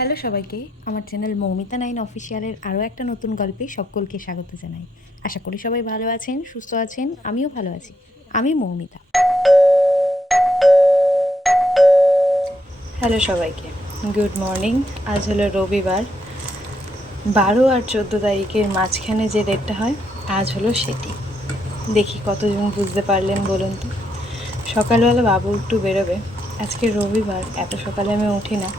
Hello সবাইকে, আমার channel Moumita 9 অফিসিয়ালের আরও একটা নতুন গল্পে সকলকে স্বাগত জানাই। আশা করি সবাই ভালো আছেন, সুস্থ আছেন, আমিও ভালো আছি। আমি মৌমিতা। হ্যালো সবাইকে, গুড মর্নিং। আজ হলো রবিবার, 12 আর 14 তারিখের মাঝখানে যে ডেটটা হয় আজ হলো সেটি। দেখি কতজন বুঝতে পারলেন বলুন তো। সকালবেলা বাবু একটু বেরোবে, আজকে রবিবার, এত সকালে আমি উঠি না,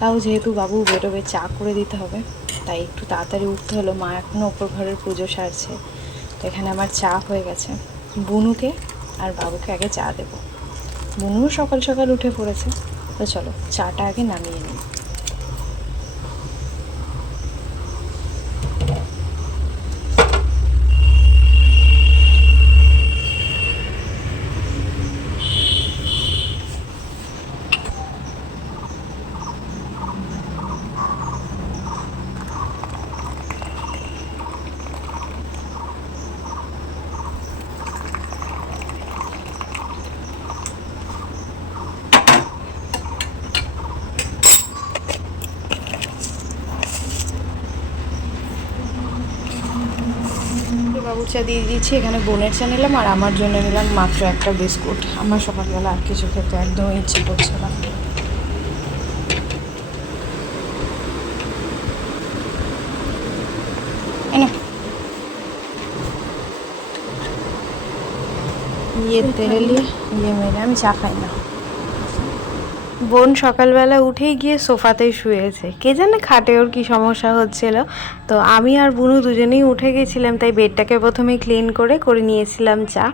তাও যেহেতু বাবু বেরোবে চা করে দিতে হবে, তাই একটু তাড়াতাড়ি উঠতে হলো। মা এখনও ওপর ঘরের পুজো সারছে, তো এখানে আমার চা হয়ে গেছে। বুনুকে আর বাবুকে আগে চা দেবো। বুনুও সকাল সকাল উঠে পড়েছে, তো চলো চাটা আগে নামিয়ে নিই। বাবুর চা দিয়ে দিয়েছি, এখানে বোনের চা নিলাম আর আমার জন্য নিলাম মাত্র একটা বিস্কুট। আমার সকালবেলা আর কিছু খেতে একদমই ইচ্ছে করছে না। আমি চা খাই না। বোন সকালবেলা উঠেই গিয়ে সোফাতেই শুয়েছে, কে জানে খাটে ওর কী সমস্যা হচ্ছিল। তো আমি আর বুনু দুজনেই উঠে গেছিলাম, তাই বেডটাকে প্রথমে ক্লিন করে নিয়েছিলাম চা।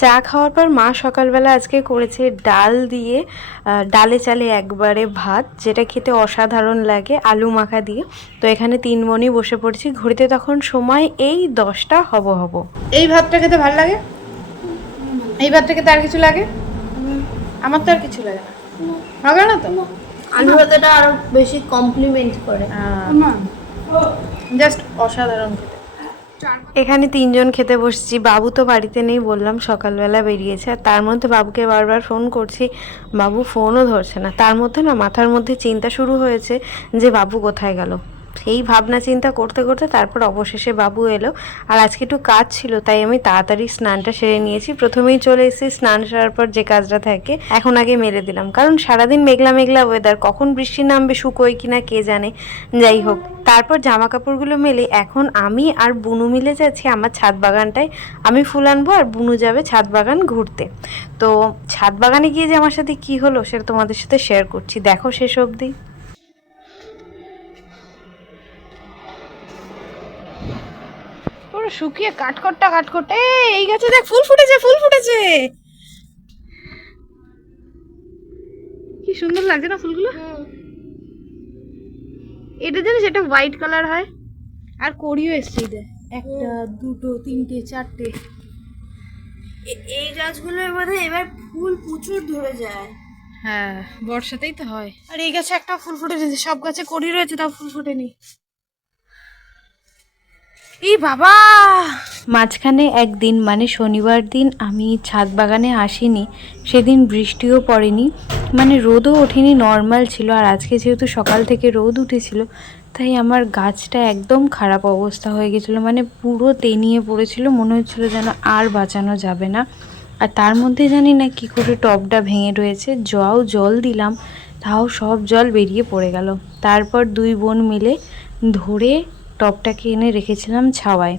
চা খাওয়ার পর মা সকালবেলা আজকে করেছে ডাল দিয়ে, ডালে চালে একবারে ভাত, যেটা খেতে অসাধারণ লাগে, আলু মাখা দিয়ে। তো এখানে 3 বোনই বসে পড়েছি, ঘড়িতে তখন সময় এই 10টা হব। এই ভাতটা খেতে ভালো লাগে, এই ভাতটা খেতে আর কিছু লাগে? আমার তো আর কিছু লাগে না। হবে না তো, আলু ভাতেটা আরো বেশি কমপ্লিমেন্ট করে। জাস্ট অসাধারণ খেতে। এখানে 3 জন খেতে বসছি, বাবু তো বাড়িতে নেই, বললাম সকালবেলা বেরিয়েছে। আর তার মধ্যে বাবুকে বারবার ফোন করছি, বাবু ফোনও ধরছে না। তার মধ্যে না মাথার মধ্যে চিন্তা শুরু হয়েছে যে বাবু কোথায় গেল। এই ভাবনা চিন্তা করতে করতে তারপর অবশেষে বাবু এলো। আর আজকে একটু কাজ ছিল, তাই আমি তাড়াতাড়ি স্নানটা সেরে নিয়েছি। প্রথমেই চলে এসেছি, স্নান সারার পর যে কাজটা থাকে এখন আগে মেরে দিলাম, কারণ সারাদিন মেঘলা মেঘলা ওয়েদার, কখন বৃষ্টি নামবে শুকোয় কিনা কে জানে। যাই হোক, তারপর জামা কাপড়গুলো মেলে এখন আমি আর বুনু মিলে যাচ্ছি আমার ছাদ বাগানটায়। আমি ফুল আনবো আর বুনু যাবে ছাদ বাগান ঘুরতে। তো ছাদ বাগানে গিয়ে যে আমার সাথে কি হলো সেটা তোমাদের সাথে শেয়ার করছি, দেখো শেষ অবধি। পুরো শুকিয়ে কাঠকোট্টা। এই গাছে দেখ ফুল ফুটেছে। কি সুন্দর লাগছে না ফুলগুলো। এটা জানিস এটা হোয়াইট কালার হয়, আর কড়িও এসছে। একটা দুটো তিনটে চারটে। এই গাছগুলোর মধ্যে এবার ফুল প্রচুর ধরে যায়। হ্যাঁ, বর্ষাতেই তো হয়। আর এই গাছে একটা ফুল ফুটেছে, সব গাছে কড়ি রয়েছে তাও ফুল ফোটেনি। এই বাবা, মাঝখানে একদিন মানে শনিবার দিন আমি ছাদ বাগানে আসিনি, সেদিন বৃষ্টিও পড়েনি, মানে রোদও ওঠেনি, নর্মাল ছিল। আর আজকে যেহেতু সকাল থেকে রোদ উঠেছিল, তাই আমার গাছটা একদম খারাপ অবস্থা হয়ে গেছিলো, মানে পুরো তেনিয়ে পড়েছিল, মনে হচ্ছিল যেন আর বাঁচানো যাবে না। আর তার মধ্যে জানি না কি করে টবটা ভেঙে রয়েছে, জল দিলাম, তাও সব জল বেরিয়ে পড়ে গেল। তারপর 2 বোন মিলে ধরে টবটাকে এনে রেখেছিলাম ছাওয়ায়,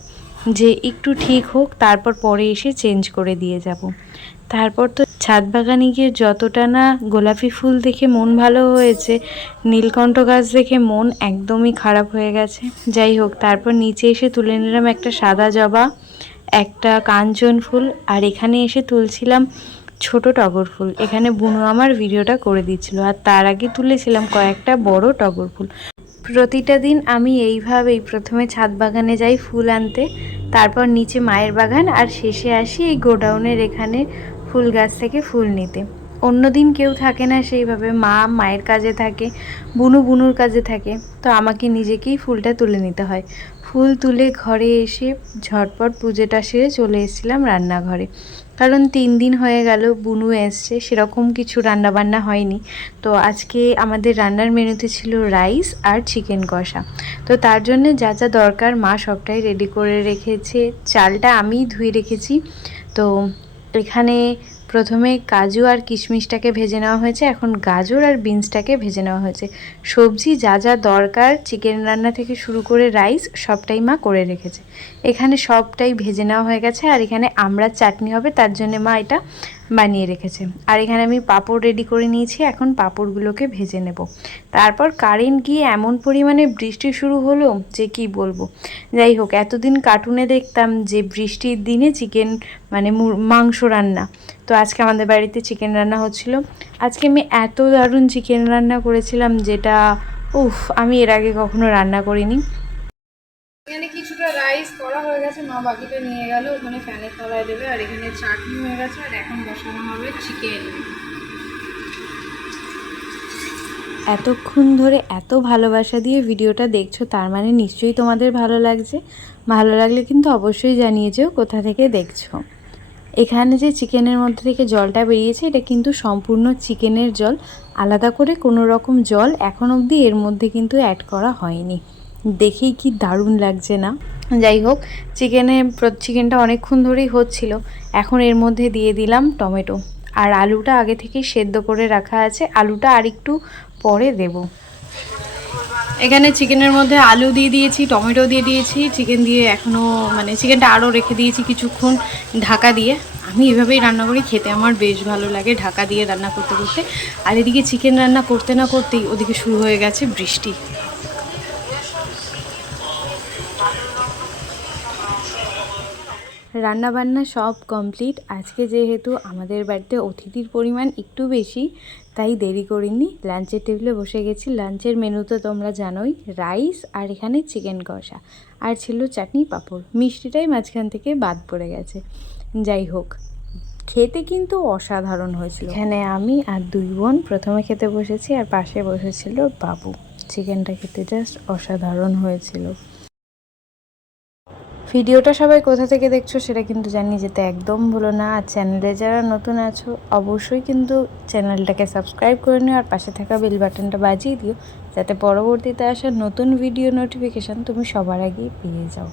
যে একটু ঠিক হোক, তারপর পরে এসে চেঞ্জ করে দিয়ে যাব। তারপর তো ছাদ বাগানে গিয়ে যতটা না গোলাপি ফুল দেখে মন ভালো হয়েছে, নীলকণ্ঠ গাছ দেখে মন একদমই খারাপ হয়ে গেছে। যাই হোক, তারপর নিচে এসে তুলে নিলাম একটা সাদা জবা, একটা কাঞ্চন ফুল, আর এখানে এসে তুলছিলাম ছোট টগর ফুল। এখানে বুনু আমার ভিডিওটা করে দিচ্ছিল, আর তার আগে তুলেছিলাম কয়েকটা বড় টগর ফুল। প্রতিটা দিন আমি এইভাবেই প্রথমে ছাদ বাগানে যাই ফুল আনতে, তারপর নিচে মায়ের বাগান, আর শেষে আসি এই গোডাউনের এখানে ফুল গাছ থেকে ফুল নিতে। অন্য দিন কেউ থাকে না সেইভাবে, মা মায়ের কাজে থাকে, বুনুর কাজে থাকে, তো আমাকে নিজেকেই ফুলটা তুলে নিতে হয়। ফুল তুলে ঘরে এসে ঝটপট পুজোটা সেরে চলে এসেছিলাম রান্নাঘরে। কারণ 3 দিন হয়ে গেল বুনু এসছে, সেরকম কিছু রান্নাবান্না হয়নি। তো আজকে আমাদের রান্নার মেনুতে ছিল রাইস আর চিকেন কষা। তো তার জন্য যা যা দরকার মা সবটাই রেডি করে রেখেছে। চালটা আমিই ধুয়ে রেখেছি। তো এখানে প্রথমে কাজু আর কিশমিশটাকে ভেজে নেওয়া হয়েছে, এখন গাজর আর বিনসটাকে ভেজে নেওয়া হয়েছে। সবজি যা যা দরকার চিকেন রান্না থেকে শুরু করে রাইস সবটাই মা করে রেখেছে। এখানে সবটাই ভেজে নেওয়া হয়ে গেছে। আর এখানে আমড়ার চাটনি হবে, তার জন্য মা এটা বানিয়ে রেখেছে। আর এখানে আমি পাঁপড় রেডি করে নিয়েছি, এখন পাঁপড়গুলোকে ভেজে নেব। তারপর কারেন্ট গিয়ে এমন পরিমাণে বৃষ্টি শুরু হলো যে কি বলবো। যাই হোক, এতদিন কার্টুনে দেখতাম যে বৃষ্টির দিনে চিকেন মানে মাংস রান্না, তো আজকে আমাদের বাড়িতে চিকেন রান্না হচ্ছিল। আজকে আমি এত দারুণ চিকেন রান্না করেছিলাম যেটা আমি এর আগে কখনো রান্না করিনি। এখানে কিছুটা রাইস করা হয়ে গেছে, মা বাকিটা নিয়ে গেল ওখানে ফ্যানের তলায় দেবে। আর এখানে চাটনি হয়ে গেছে, আর এখন বসানো হবে চিকেন। এতক্ষণ ধরে এত ভালোবাসা দিয়ে ভিডিওটা দেখছো, তার মানে নিশ্চয়ই তোমাদের ভালো লাগছে। ভালো লাগলে কিন্তু অবশ্যই জানিয়ে যেও কোথা থেকে দেখছো। এখানে যে চিকেনের মধ্যে থেকে জলটা বেরিয়েছে এটা কিন্তু সম্পূর্ণ চিকেনের জল, আলাদা করে কোনো রকম জল এখন অবধি এর মধ্যে কিন্তু অ্যাড করা হয়নি। দেখেই কি দারুণ লাগছে না? যাই হোক, চিকেনটা অনেকক্ষণ ধরেই হচ্ছিল। এখন এর মধ্যে দিয়ে দিলাম টমেটো, আর আলুটা আগে থেকেই সেদ্ধ করে রাখা আছে, আলুটা আর একটু পরে দেব। এখানে চিকেনের মধ্যে আলু দিয়ে দিয়েছি, টমেটো দিয়ে দিয়েছি, চিকেন দিয়ে এখনও মানে চিকেনটা আরও রেখে দিয়েছি কিছুক্ষণ ঢাকা দিয়ে। আমি এভাবেই রান্না করি, খেতে আমার বেশ ভালো লাগে ঢাকা দিয়ে রান্না করতে করতে। আর এদিকে চিকেন রান্না করতে না করতেই ওদিকে শুরু হয়ে গেছে বৃষ্টি। রান্নাবান্না সব কমপ্লিট। আজকে যেহেতু আমাদের বাড়িতে অতিথির পরিমাণ একটু বেশি, তাই দেরি করিনি, লাঞ্চের টেবিলে বসে গেছি। লাঞ্চের মেনু তো তোমরা জানোই, রাইস আর এখানে চিকেন কষা, আর ছিল চাটনি পাঁপড়। মিষ্টিটাই মাঝখান থেকে বাদ পড়ে গেছে। যাই হোক, খেতে কিন্তু অসাধারণ হয়েছিল। এখানে আমি আর 2 বোন প্রথমে খেতে বসেছি, আর পাশে বসেছিল বাবু। চিকেনটা খেতে জাস্ট অসাধারণ হয়েছিল। ভিডিওটা সবাই কোথা থেকে দেখছো সেটা কিন্তু জানিয়ে যেতে একদম ভুলো না। আর চ্যানেলে যারা নতুন আছো অবশ্যই কিন্তু চ্যানেলটাকে সাবস্ক্রাইব করে নিও, আর পাশে থাকা বেল বাটনটা বাজিয়ে দিও, যাতে পরবর্তীতে আসা নতুন ভিডিও নোটিফিকেশান তুমি সবার আগেই পেয়ে যাও।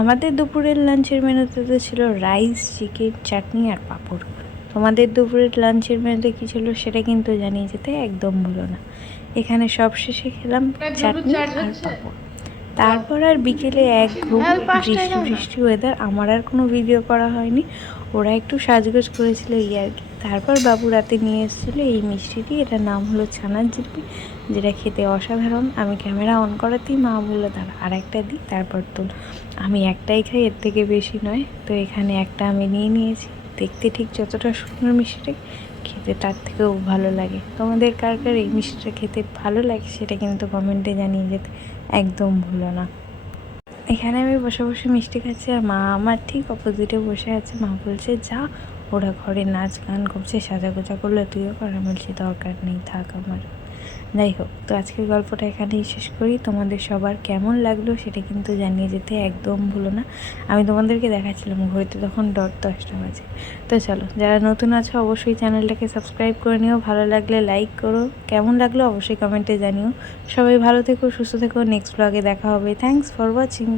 আমাদের দুপুরের লাঞ্চের মেনুতে তো ছিল রাইস, চিকেন, চাটনি আর পাঁপড়। তোমাদের দুপুরের লাঞ্চের মেনুতে কী ছিল সেটা কিন্তু জানিয়ে যেতে একদম ভুলো না। এখানে সব শেষে খেলাম চাটনি আর পাঁপড়। তারপর আর বিকেলে এক ঘুম, বৃষ্টি ওয়েদার, আমার আর কোনো ভিডিও করা হয়নি। ওরা একটু সাজগোজ করেছিল এই আর কি। তারপর বাবু রাতে নিয়ে এসেছিলো এই মিষ্টিটি, এটার নাম হলো ছানার জিলিপি, যেটা খেতে অসাধারণ। আমি ক্যামেরা অন করাতেই মা বললো দাঁড়া আর একটা দিই, তারপর তোল। আমি একটাই খাই, এর থেকে বেশি নয়। তো এখানে একটা আমি নিয়ে নিয়েছি। দেখতে ঠিক যতটা সুন্দর মিষ্টিটা, খেতে তার থেকেও ভালো লাগে। তোমাদের কার কার এই মিষ্টিটা খেতে ভালো লাগে সেটা কিন্তু কমেন্টে জানিয়ে যেতে একদম ভুলো না। এখানে আমি বসে বসে মিষ্টি খাচ্ছি, আর মা আমার ঠিক অপোজিটে বসে আছে। মা বলছে যা, ওরা ঘরে নাচ গান করছে, সাজাগোজা করলে তুইও কর। আমি বলছি দরকার নেই, থাক আমার। যাই হোক, তো আজকের গল্পটা এখানেই শেষ করি। তোমাদের সবার কেমন লাগলো সেটা কিন্তু জানিয়ে যেতে একদম ভুলো না। আমি তোমাদেরকে দেখাচ্ছিলাম ঘড়িতে তখন 10টা বাজে। তো চলো, যারা নতুন আছো অবশ্যই চ্যানেলটাকে সাবস্ক্রাইব করে নিও, ভালো লাগলে লাইক করো, কেমন লাগলো অবশ্যই কমেন্টে জানিও। সবাই ভালো থেকো, সুস্থ থেকো, নেক্সট ব্লগে দেখা হবে। Thanks for watching.